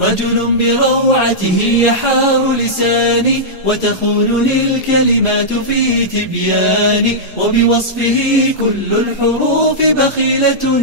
رجل بروعته يحار لساني وتخونني الكلمات في تبياني، وبوصفه كل الحروف بخيلة،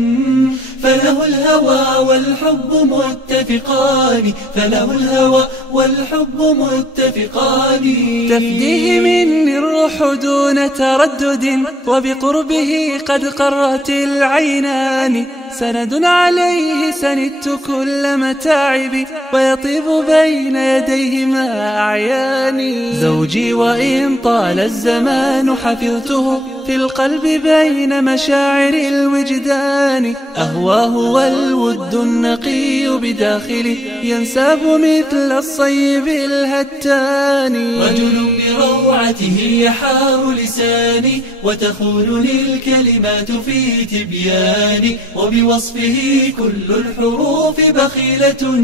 فله الهوى والحب متفقان، فله الهوى والحب متفقان. تفديه مني الروح دون تردد، وبقربه قد قرت العينان، سند عليه سندت كل متاعبي، ويطيب بين يديه ما أعياني. زوجي وإن طال الزمان حفظته في القلب بين مشاعر الوجدان، أهواه والود النقي بداخلي ينساب مثل الصيب الهتان. رجل بروعته يحار لساني وتخونني الكلمات في تبياني، وبوصفه كل الحروف بخيلة،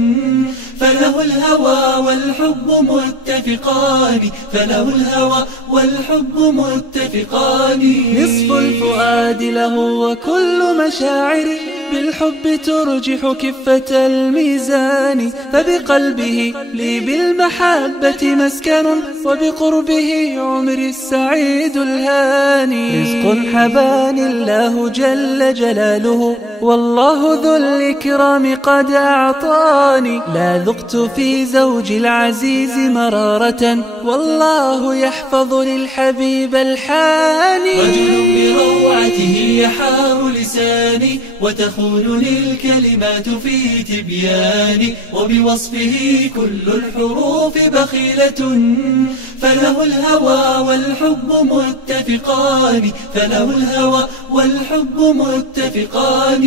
فله الهوى والحب متفقان، فله الهوى والحب متفقان. نصف الفؤاد له وكل مشاعري بالحب ترجح كفة الميزان، فبقلبه لي بالمحبة مسكن، وبقربه عمري السعيد الهاني. رزق حباني الله جل جلاله، والله ذو الإكرام قد أعطاني، لا ذقت في زوج العزيز مرارة، والله يحفظ للحبيب الحاني. رجل بروعته يحار لساني وتخونني الكلمات في تبياني، وبوصفه كل الحروف بخيلة، فله الهوى والحب متفقان، فله الهوى والحب متفقان.